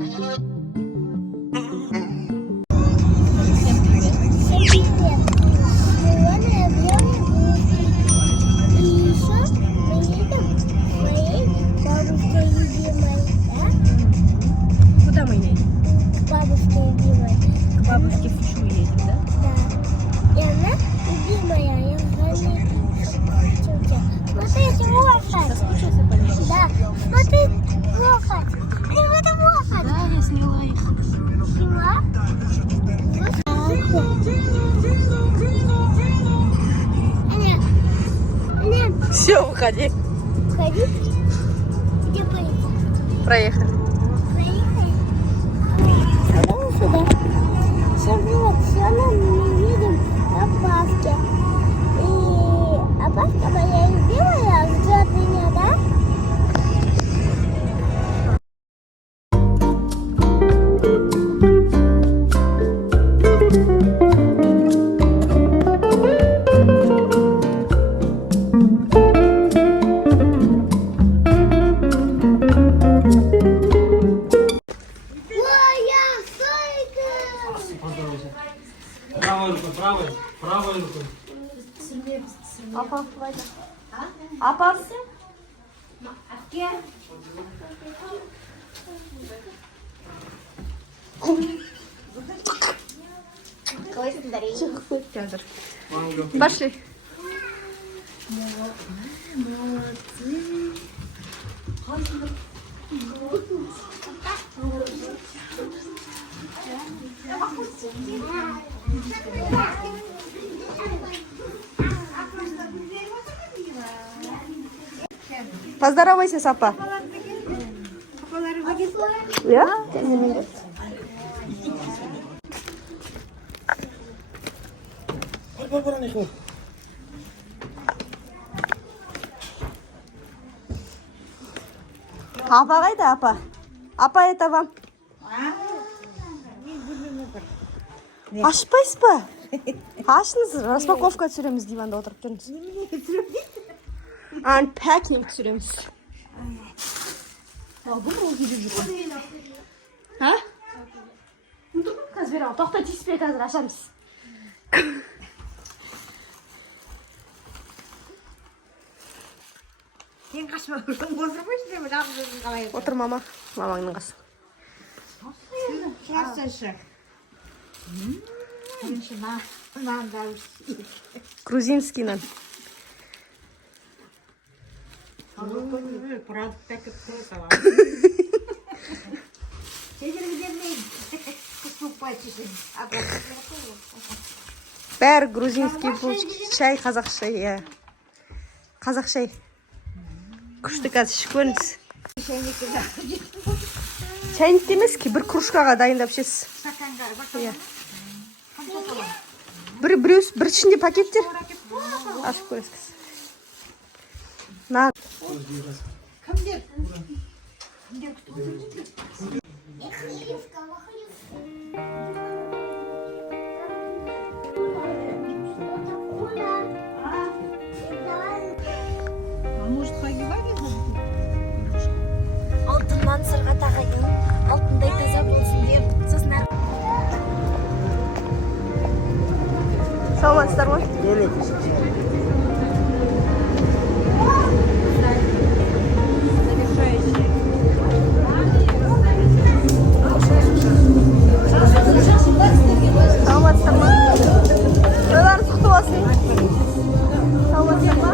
Куда мы едем? К бабушке любимой. К бабушке в Фишу едем, да? Да. И она любимая. Я звоню. Смотрите, лошадь. Соскучился по ней? Да. Смотри, лошадь. Это лошадь. Да, я сняла их. Сняла? Все, уходи. Ходи. Где поедем? Проехали. Поехали. Пойдем сюда. Все равно мы едем на Пасхе. А Пасха моя любимая ждет меня, да? Правой рукой, правой рукой. Апа, Апа. Пошли. Поздоровайся с Апа. Я? Апа қайда, Апа? Апа, это вам. Ашпайсыз ба? Ашыңыз, распаковка түсіреміз, диванда отырып жүрміз. Unpacking түсіреміз. Бұл ол келіп жүрген. Ха? Қазір беремін. Тоқта, тиіспе, қазір ашамыз. Сен қашма, отырмайсың деп жалғыз өзің қалай. Отыр мама, мамаңның қасы. Шасташы. Бірінші нан дауыс. Грузинский нан. Продукт әкіп тұры сала. Сендерге бермейді. Купайтышын. Бәрі грузинский булочки. Чай қазақша, иә. Қазақша. Күшті қазір ішіп көріңіз. Чайник емес ки, бір кружкаға дайындап ішесіз. Стаканға. Бір ішінде пакеттер. Ашып көресіз. На. Кімдер? Может, погибали? Алтыннан сырға тағайын, алтындай таза болсын деп, сосын Саламатсыздар ғой? Саламатсыздар ма? Тойларыңыз құтты болсын. Саламатсыздар ма?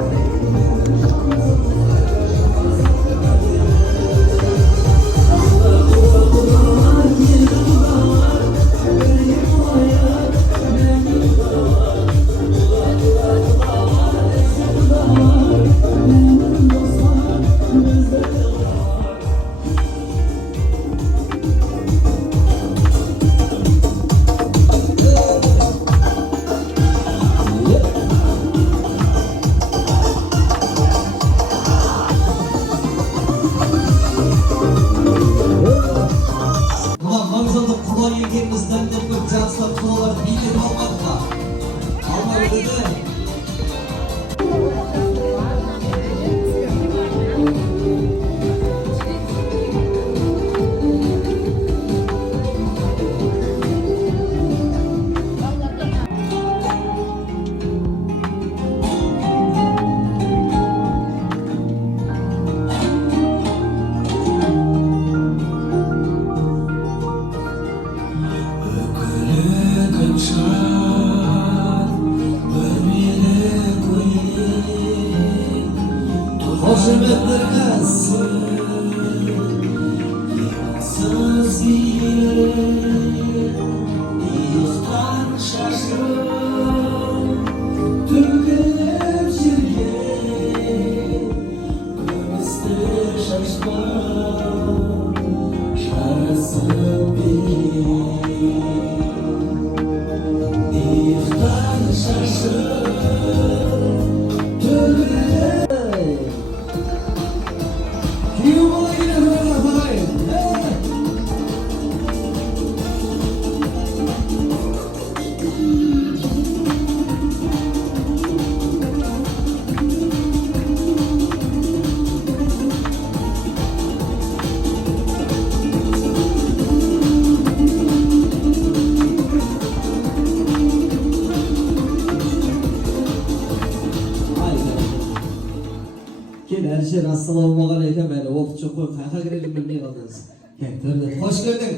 Assalamualaikum. Ben оқытшы қой, қайқа кіреlim білмей қалдыңыз. Кәктерді. Қош келдің.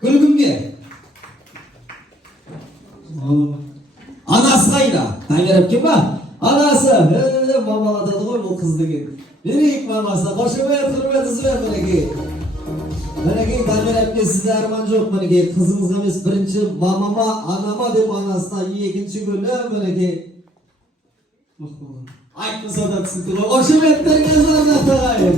Гүлгүмге. Анасы қайда? Таңеріп кем ба? Анасы. Мамалатады ғой бұл қыз деген. Берейік мамасы. Қошемет, құрметіңізбен мінекей. Мінекей Таңеріпке сізде арман жоқ мінекей. Қызыңыз емес бірінші мамама, анама деп анасына екінші күні мінекей. Айтмаса да түсінді ғой. Қошеметтеріңіз арнатағайын.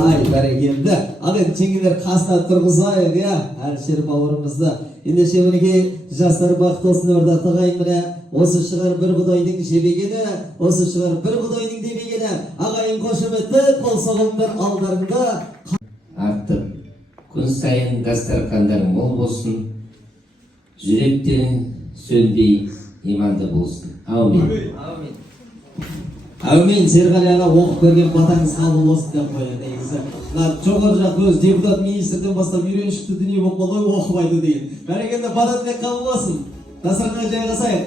Ай, бәрекелді. Ал енді теңгелер қасына тұрғызайық, иә, Әлішер бауырымызды. Ендеше мінекей жастар бақытты болсын ортақтағайын міне. Осы шығар бір құдайдың жебегені, осы шығар бір құдайдың дебегені. Ағайын қошеметті, қол соғымдар алдарында. Артып, күн сайын дастархандар мол болсын, жүректен сөнбей иманды болсын. Аумин. Әумин, Серғали аға оқып берген батаңыз қабыл болсын деп қояды негізі. Жоғары жақ өз депутат министрден бастап үйреншікті дүние болып қалды ғой оқымайды деген. Бәрекелді бата тілек қабыл болсын. Дастарханға жайғасайық.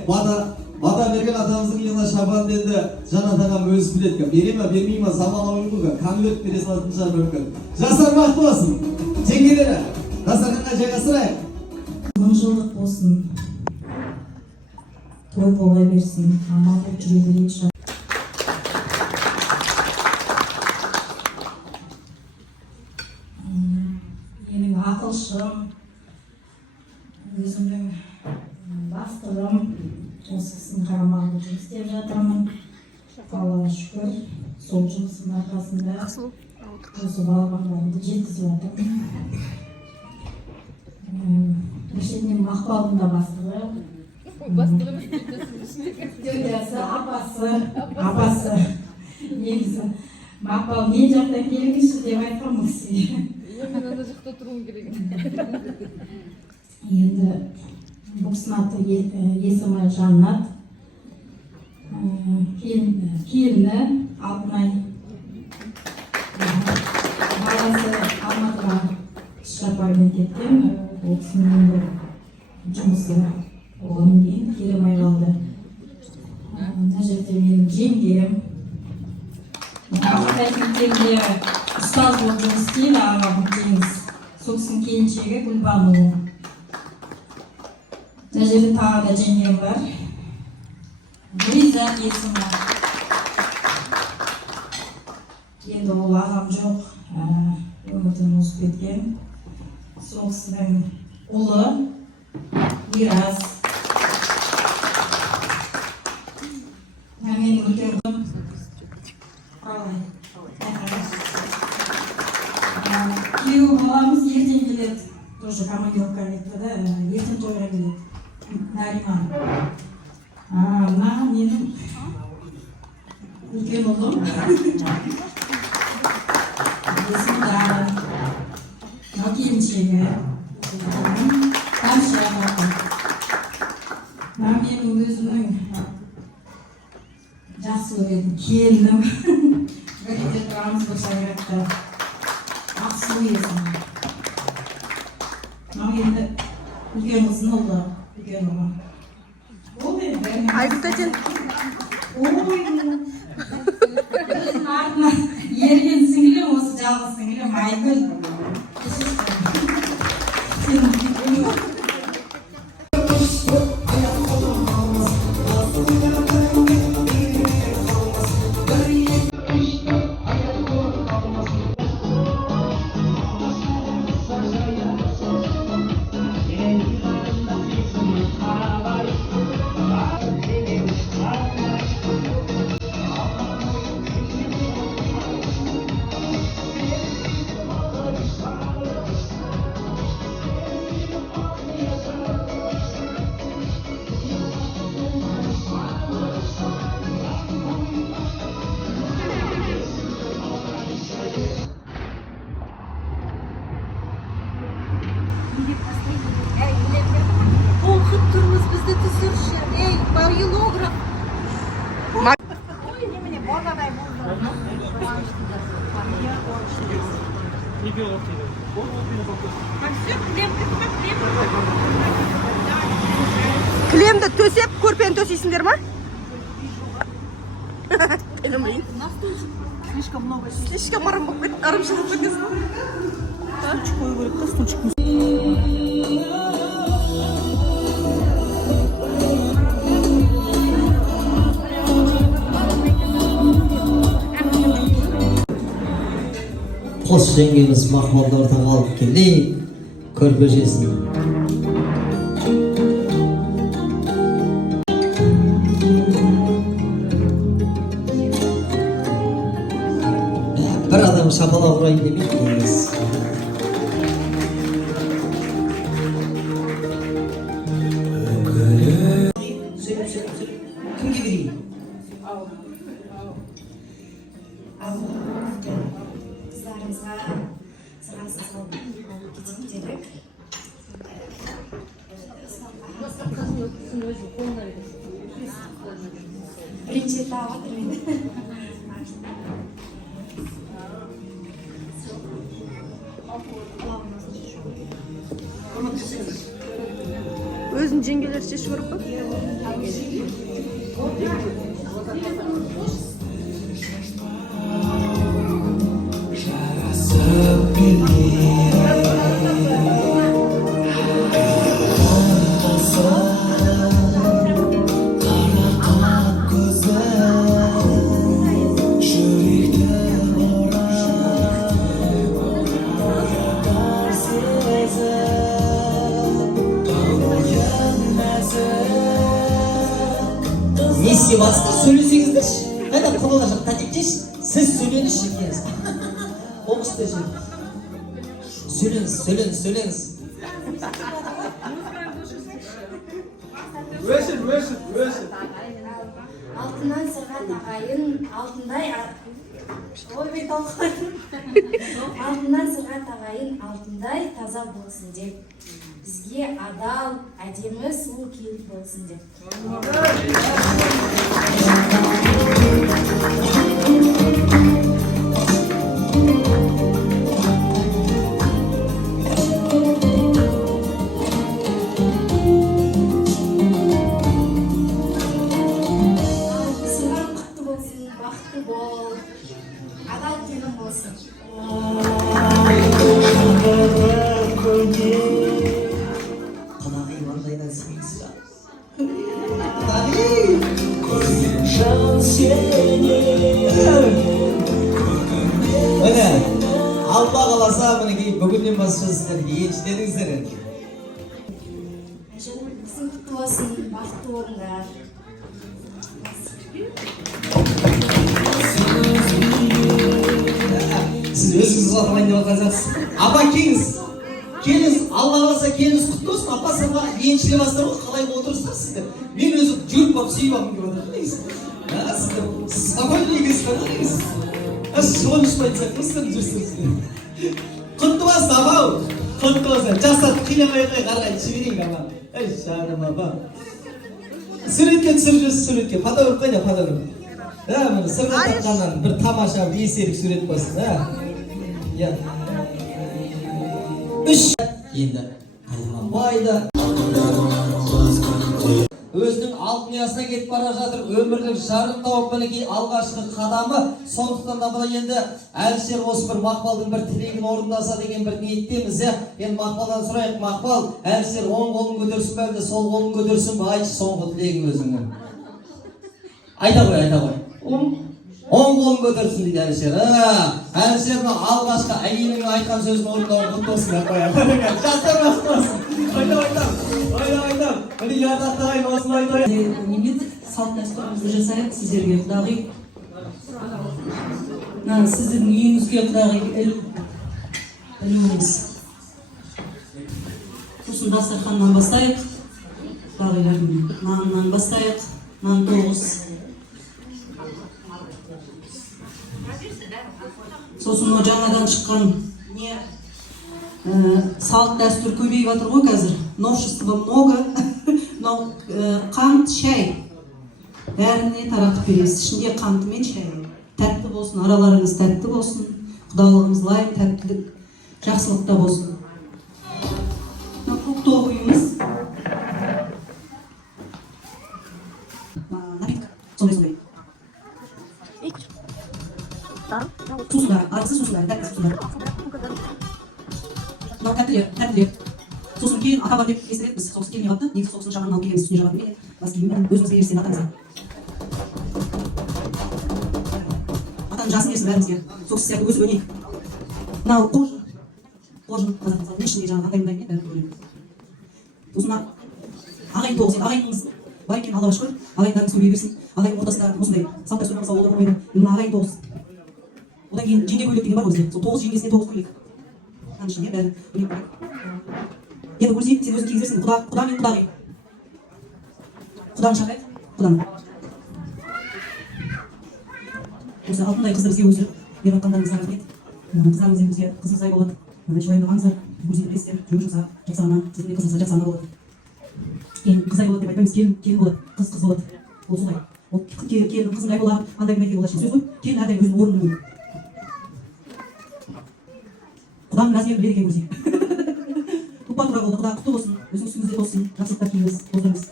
Бата берген атамыздың иығына шабанды енді Жанат ағам өзі біледі. Бере ме, бермей ме, заманауи ғой. Конверт бере салатын шығар мүмкін. Жастар бақытты болсын. Теңгелері дастарханға жайғастырайық. Мың жылдық болсын, той бола берсін, амал болып жүре берейікші. Менің ақылшым, өзімнің бастығым, осы кісінің қарамағында жұмыс істеп жатырмын. Аллаға шүкір, сол жұмысымның арқасында осы балапандарымды жеткізіп жатырмын. Мешітінен Мақпалдың да бастығы. Тетесі, апасы. Негізі Мақпал мен жақтан келіңізші деп айтқан бұл кісіге. Мен ана жақта тұруым керек. Енді бұл кісінің аты есімі Жаннат. Келіні Алтынай. Баласы Алматыға шапармен кеткен. Ол кісінің енді жұмысы оған дейін келемей қалды. Мына жерде менің жеңгем. Ақтай мектебінде ұстаз болып жұмыс істейді, ағам жеңіс. Сол кісінің келіншегі Гүлбану. Мына жерде тағы да жеңгем бар. Риза есімі. Енді ол ағам жоқ, өмірден озып кеткен. Сол кісінің ұлы Мирас. Менің үлкен ұлым күйеу баламыз ертең келеді. Тоже командировка кетті да, ертең тойға келеді. Нариман. Мына менің үлкен ұлым. Есімі Дара. Мынау келіншегі. Тамшы ағапы. Мына менің өзімнің жақсы көретін келінім. Бірінде тұрамыз бұл шайрақта. Ақсу есімі. Мынау енді үлкен қызын ұлы. Үлкен ұлы. Ол енді Айгүл тәтен. Біздің артына ерген сіңілім, осы жалғыз сіңілім Айгүл. Оқып тұрмыз, бізді түсірші. Ей, барилограф. Ой, немене, борғадай болды. Неге оқиды? Кілемді төсеп, көрпені төсейсіңдер ма? білмеймін. Слишком много. Слишком арам болып кетті, арымшылық болып кетті. Қою керек та, стульчик. Қос жеңгеміз Мақпалды ортаға алып келейік. Көрпе жесін. Bir adam şapalaq ұрайын демейді емес. Кімге берейін? Қыздарыңызға сырғансыз алып кетейін дедік. Бірінші рет алып жатырмын. Өзін жеңгелер шешіп ұрып па? Не істеп жатсыздар? Сөйлесеңіздерші. Қайда құлала жақ тәтектеші. Сіз сөйлеңізші екенсіз. Оңғышты сөйлеңіз. Алтыннан сырға тағайын, алтындай ой бет алғайын. Алтыннан сырға тағайын, алтындай таза болсын деп. Бізге адал, әдемі, сұлу келін болсын деп. Сырғаң құтты болсын, бақытты бол, адал келін болсын. Қонағи маңдайдан сіңіз ба? Міне, Алла қаласа мінекей бүгіннен бастап сіздерге еншіледіңіздер. Қысың құтты болсын, бақытты болыңдар. Siz özünüzü atmayın деп жатқансыз. Апа келіңіз. Келіңіз, Алла қаласа келіңіз құтты болсын. Апа сізге еншілеп жатсыздар ғой, қалай отырсыздар сіздер. Мен өзім жүріп барып сүйіп алғым келіп жатыр дейсіз. Сіздер спокойно екенсіздер ғой дейсіз. Шылым ішпей айтсаңыздар жүрсіңіздер. Құтты болсын апау. Құтты болсын. Жасатып қинамай қарғайды жіберейік апа. Жаным апа. Суретке түсіріп жүрсіз, суретке. Фотограф қайда, фотограф. Міне сырға таққаннан бір тамаша, бір естелік сурет болсын. Үш. Енді қайтадан байды. Өзінің алтын ұясына кетіп бара жатыр. Өмірлік жарық тауып мінекей алғашқы қадамы. Сондықтан да бұл енді Әлішер осы бір Мақпалдың бір тілегін орындаса деген бір ниеттеміз. Енді Мақпалдан сұрайық, Мақпал, Әлішер оң қолын көтерсін бе әлде сол қолын көтерсін бе? Айтшы соңғы тілегің өзіңнің. Айта қой. Оң қолын көтерсін дейді Әлішер. Әлішердің алғашқы әйелінің айтқан сөзін орындауы құтты болсын деп қояды. Жастар бақытты болсын. Айтам. Міне ятақтағайын осыны айтайын. Немет салт дәстүрімізді жасайық сіздерге құдағи. Сіздің үйіңізге құдағи ілуіңіз. Сосын дастарханнан бастайық. Құдағилардың нанынан бастайық. Нан 9. Сосын жаңадан шыққан салт дәстүр көбейіп жатыр ғой қазір. Новшество много. Но қант, шай бәріне таратып бересіз. Ішінде қанты мен шайы. Тәтті болсын, араларыңыз тәтті болсын. Құдалығымыз лайым, тәттілік, жақсылықта болсын. Көк тоғыйымыз. Напитка. Сондай. Susundar, arası susundar, tәтті susundar. Мынау тәттілер. Сосын кейін ата бар деп естідік біз, соғыс келмей қалыпты. Негізі соғыстың жағынан алып келгенбіз, үстіне жабатын. Бас киіммен өзімізге ерсен атамызға. Атаның жасын берсін бәрімізге. Соғыс сияқты өсіп өнейік. Мынау қожын, қазақтың ішінде жаңағы ағайындаймен бәрін көрейік. Сосын ағайын тоғыз, ағайынымыз бар екен, Аллаға шүкір. Ағайындарымыз көбейе берсін. Ағайын ортасында осындай салт дәстүр мысалы олар болмайды. Мына ағайын тоғыз. Одан кейін жеңге көйлек деген бар ғой бізде. Сол 9 жеңгесіне 9 көйлек. Аның ішінде бәрі көйлек. Енді Гүлзия, сен өзің кигізерсің. Құда мен құдағи. Құданы шақырайық. Құданы. Осы алтындай қызды бізге өсіріп беріп жатқандарыңызға рахмет. Қыздарымыз енді бізге қызымыздай болады. Шұғайындағаныңыздар, Гүлзияны білесіздер, жүрек жұмсақ, жақсы ана, сіздің де қызыңызға жақсы ана болады. Келін қыздай болады деп айтпаймыз, келін болады, қыз болады. Ол солай. Ол келін қызыңдай болады, андай мәдени болады сөз ғой. Келін әрдайым өзінің орнын біледі. Құданың размерін біледі екен Гүлзия. Тұлпар тура болды, құда құтты болсын, өзің үстіңізде болсын, жақсылықтар тілейміз, боздырыңыз.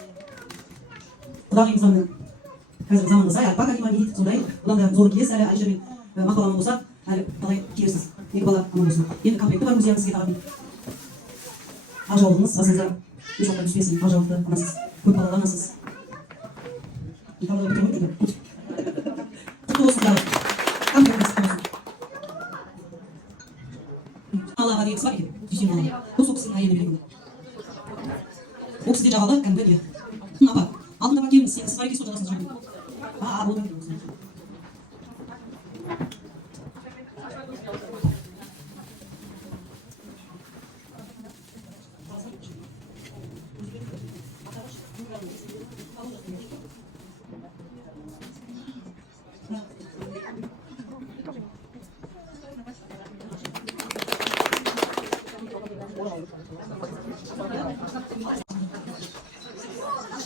Құдағиымыз ғана қазіргі заманда сай, арпа кәлима не дейді, сондай. Бұдан да зоры келесі, әлі Әлжермен мақпал аман болса, әлі қалай киерсіз. Екі бала аман болсын. Енді комплекті бар Гүлзия сізге тағатын. Ақ жаулығыңыз басыңызға еш уақытта түспесін, ақ жаулықты анасыз, көп балалы анасыз. Құтты болсын жағы. Комплектіңіз құтты болсын. Аллаға деген бар екен, Дүйсен Алла. Бұл сол кісінің әйелі берген. Ол кісі де жағалы, кәмпі де. Апа, алдында бар келіңіз, сіз бар екен сол жағасыз жүрген. Ол да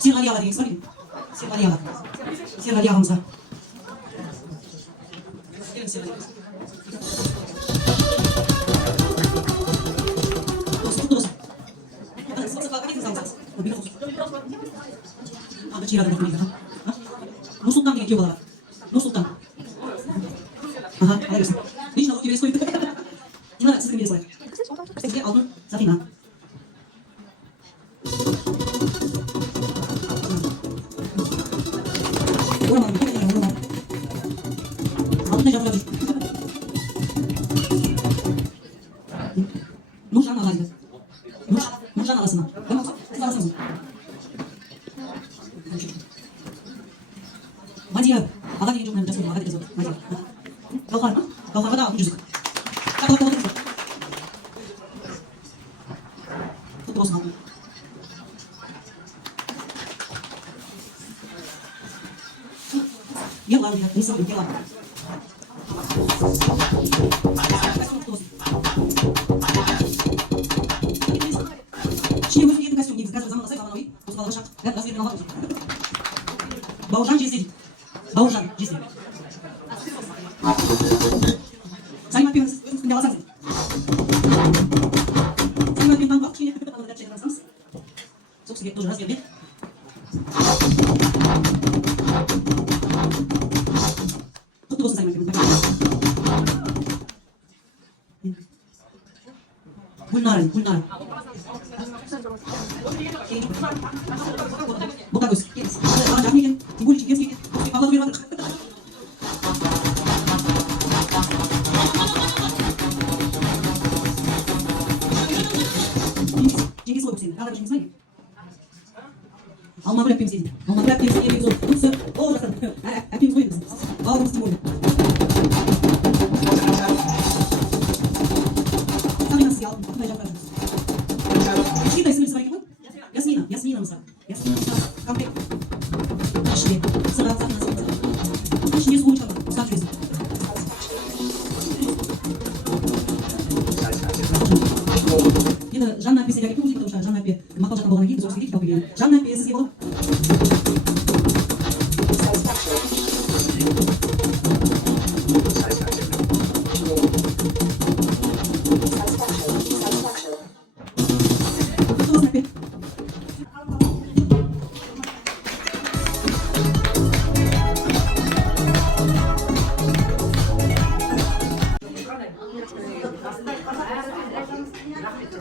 Серғали аға дегенсіз бар екен. Серғали ағамызға. Келіңіз Серғали. Құтты болсын. Сықпаға кетіңіз алыңыз. Бір жер адам өтмейді. Нұрсұлтан деген күйеу бала бар. Нұрсұлтан. Ала берсін. Лично ол күйеуес қойды. Дина сіздің бересі олай. Сізге алтын Сафина. Алтындай жабылап жүр. Нұржан аға дейді. Нұржан ағасына. Сіз ағасыңыз. Мадия. Аға деген жоқ, мен жасым. Аға деген жоқ. Мадия. Галқар ма? Галқарға да алтын жүзік. Құтты болсын алтын. Ела дейді, несін ела. Ішіне өзім киетін костюм, негізі қазір заманға сай заманауи, осы балаға шақ, бәрі размермен алған. Бауыржан жезде дейді. Бауыржан жезде. Сайым әппеңіз өзің үстінде аласаңыз. Сайым әппен танып алып, кішкене алып дәпшені алсаңыз. Сол кісіге тоже размермен. Құтты болсын Сайым әппен. Гүлнары. Ботагөз. Аған жағын екен, Тимбулич екенсіз екен. Аллағы беріп жатыр. Жеңгесі ғой көксені. Тағы бір жеңгесі ма екен? Алмагүл әпкеміз дейді. Алмагүл әпкеміз ерекіз ол. Бұл кісі ол жақтан. Әпкеміз ғой енді біз. Бауырымыз Тимбулич. Сабина сізге алтындай жағып жүрміз. Кішкентай сіңілісі бар екен ғой? Ясминамыз бар. Ясминамызға комплект. Ішінде сыра, сабинасы бар. Ішінде сумочка бар. Ұстап жүресің. Енді Жанна әппесіне әкетіп өзі, потому что Жанна әппе мақпал жақтан болғаннан кейін біз осы кезде китап келген. Жанна әппе сізге болады. Құтты болсын әппе. Екі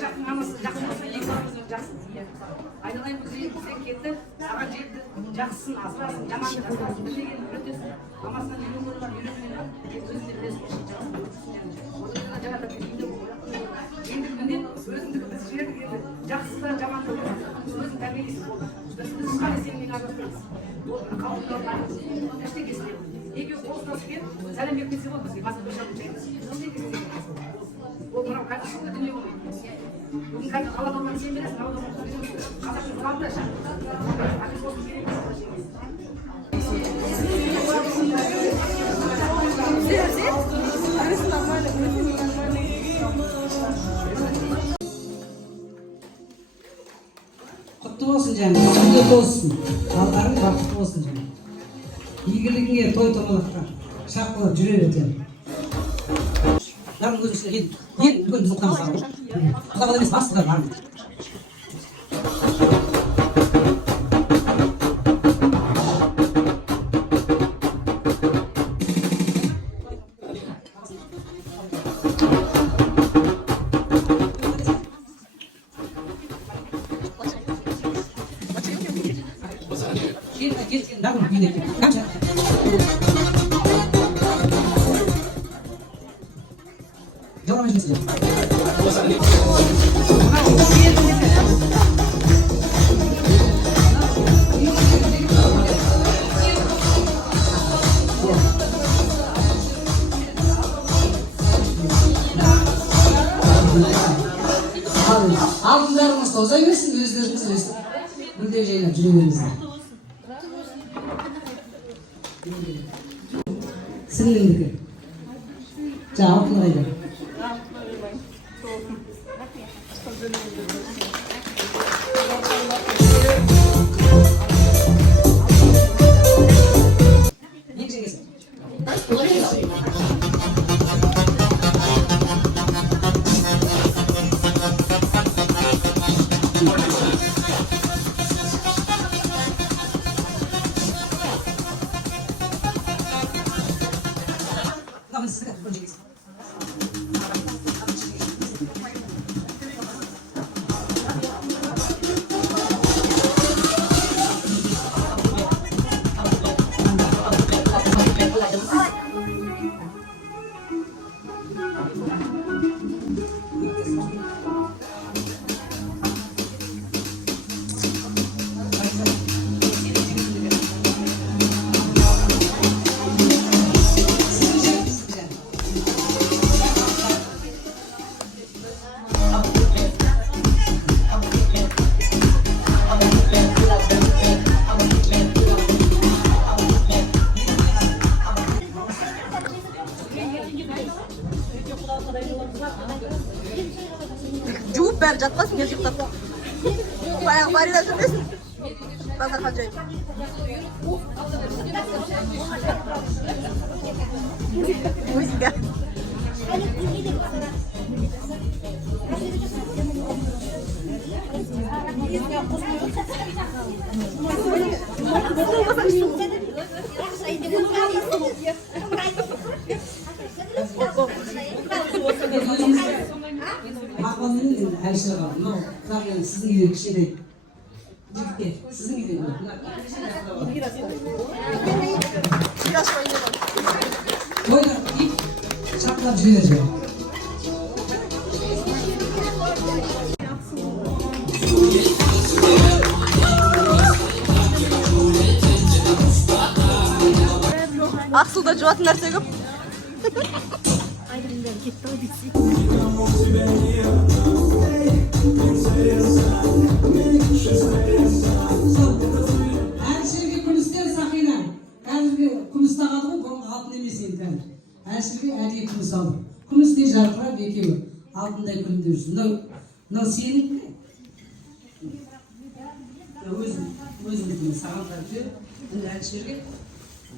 жақтың анасы жақсы болса, екі жақтың жақсы. Айналайын біз сен кетті, саған жетті, жақсысын асырасын, жаманды асырасын, бір дегенді өтесін. Амасынан үйрен көрі бар, үйренмен бар, өзінде білесің. Одан жаңада үйінде бол. Енді міндет өзіңдікі біз жерді келді, жақсы да жаманды бол. Өзің тәрбиелесің бол. Біз қалай сенің араласпаймыз. Қауымдардың ештеңесі жоқ. Екеуі қол ұстасып келіп, сәлем беріп кетсе болды бізге, басқа бір шағын жаймыз. Ол мынау қазір шынды дүние болмайды. Бүгін қазір қаладағылар сен бересің, қаладағылар қазақтың қалды да шақты. Ақыз болсын керек Құтты болсын жаным, күнде болсын. Балдарың бақытты болсын жаным. Игілігіңе той томалаққа шаққылап жүре бертен. Жарым өзіңізге ел бүгін біз ұқтамыз бар. Құдағыда емес бастыға бар. Келсен, дағым үйіне кел. Қамша. Жорамай жүрсің. Алдындарыңыз тоза берсін, өздеріңіз өсіп. Гүлдеп жайнап жүре беріңіздер. Сіңліңдікі. Алтын қайда. Не жегесің? Жуып бәрі жатқасын, не жықтап. Баяғы барина жүрмесін. Базарға жайып. Музыка. Ақылменен әлші қалды. Мынау қағын сіздің үйде кішкене жігіттер, сіздің үйде тойда ит шақылап жүре жүре. Ақсылда жуатын нәрсе көп. Әлшерге күмістер сақина. Қазіргі күміс тағады ғой, бұрынғы алтын емес енді. Әлшерге әлге күміс алды. Күмістей жарқырап екеуі алтындай күлімдеп жүрсін. Мынау сенің өзіңді саған тәрбие. Енді әлшерге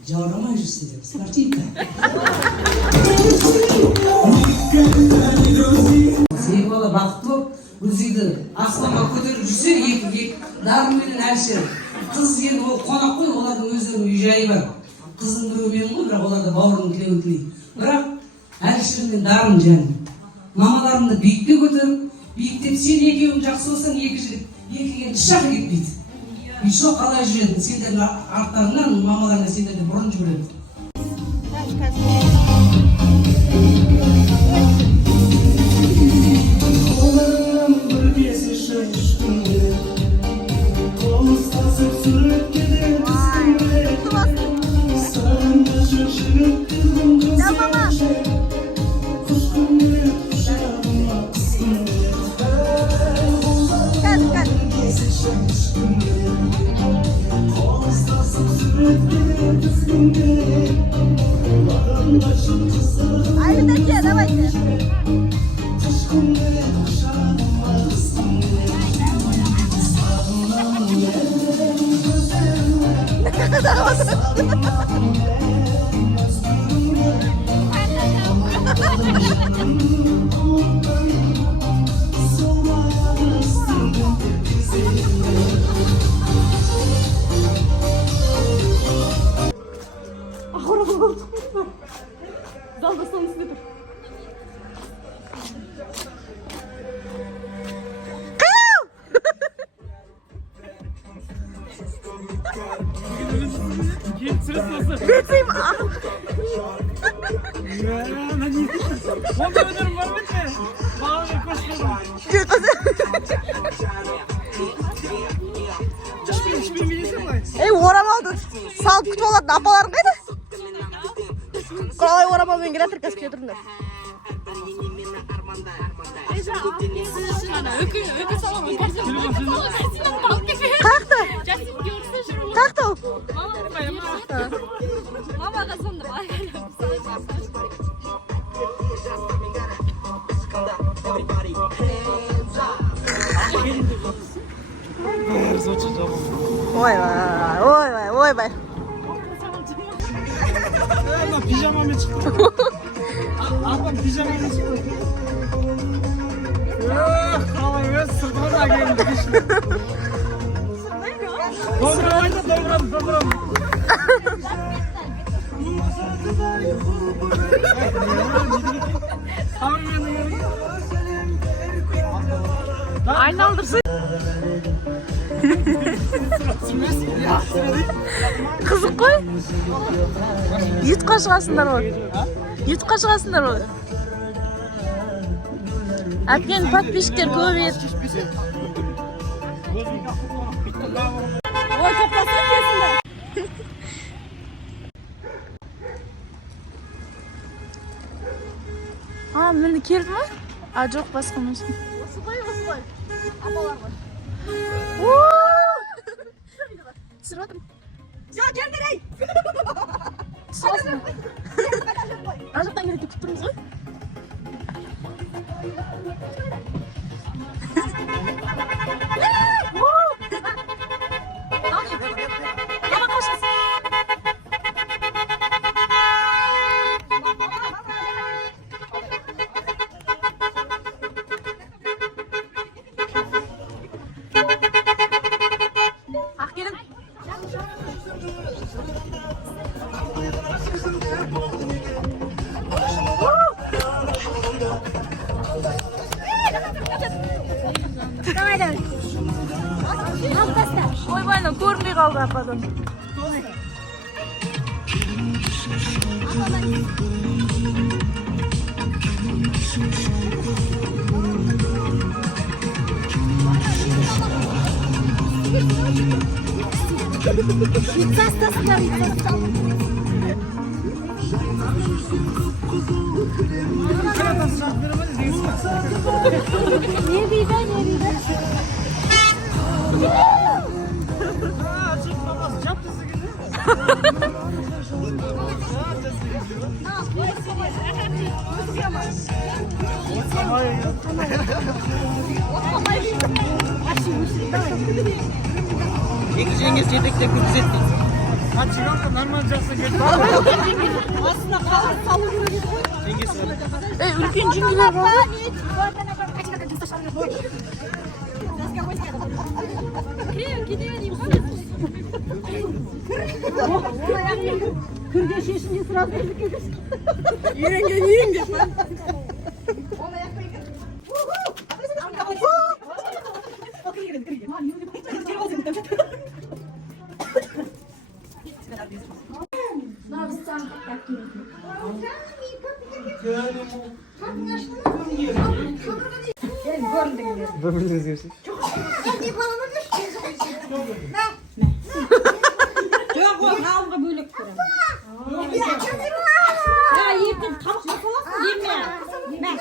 жарамай жүрсін деп. Спортивка. Екі бала бақытты болып, өзейді аспанға көтеріп жүрсе, екі дарынменен әлшер. Қыз енді ол қонақ қой, олардың өздерінің үй жайы бар. Kızın bireу men ғой, бірақ олар да бауырының тілегін тілейді. Бірақ Әлішермен дарын және. Мамаларымды биікке көтеріп, биіктеп сен екеуің жақсы болсаң екі жігіт, екіге шақ кетпейді. Еще қалай жүреді, сендердің арттарыңнан мамаларына сендерді бұрын жүгіреді. Aynen, давайте. Залда соның үстінде тұр. Beteyim. Onda önerim var mı? Bana bir koşma. Hiçbir bilgisi var. Oramалды салып күтіп алатын апаларың қайда? Қалай орамалмен келатыр, қазір келе тұрыңдар. Қаяқта? Қаяқта ол? Мамаға сонда Ойбай. Ama pijamamı çıktı. Ablam pijamamı çıktı. Kalay ve sırtına geldi işte. Добрым. Айналдырсын. Қызық қой. Ютқа шығасыңдар ғой. Әпкен подписчиктер көбейеді. Ой, тоқтасаң келсіңдер. Мені келді ма? Жоқ, басқа машина. Осылай. Апалар бар. Түсіріп отырмын. Жоқ, келдер ей! Ана жақтан келеді күтіп тұрмыз ғой. Ойбайна көрінбей қалды ападан. İki Cengiz yedekte kız etmeyiz. Ha çıkan da normal cası geldi. Aslında salı gibi koy. Cengiz var. Ülken cimriler var. Gidiyor diyeyim. Kırga şişince sırası Yenge yenge. Yok o kavga böyle kurum. Ya yiyip tavuk kafalasın yeme.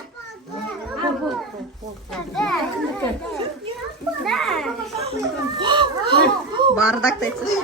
Bardak da içir.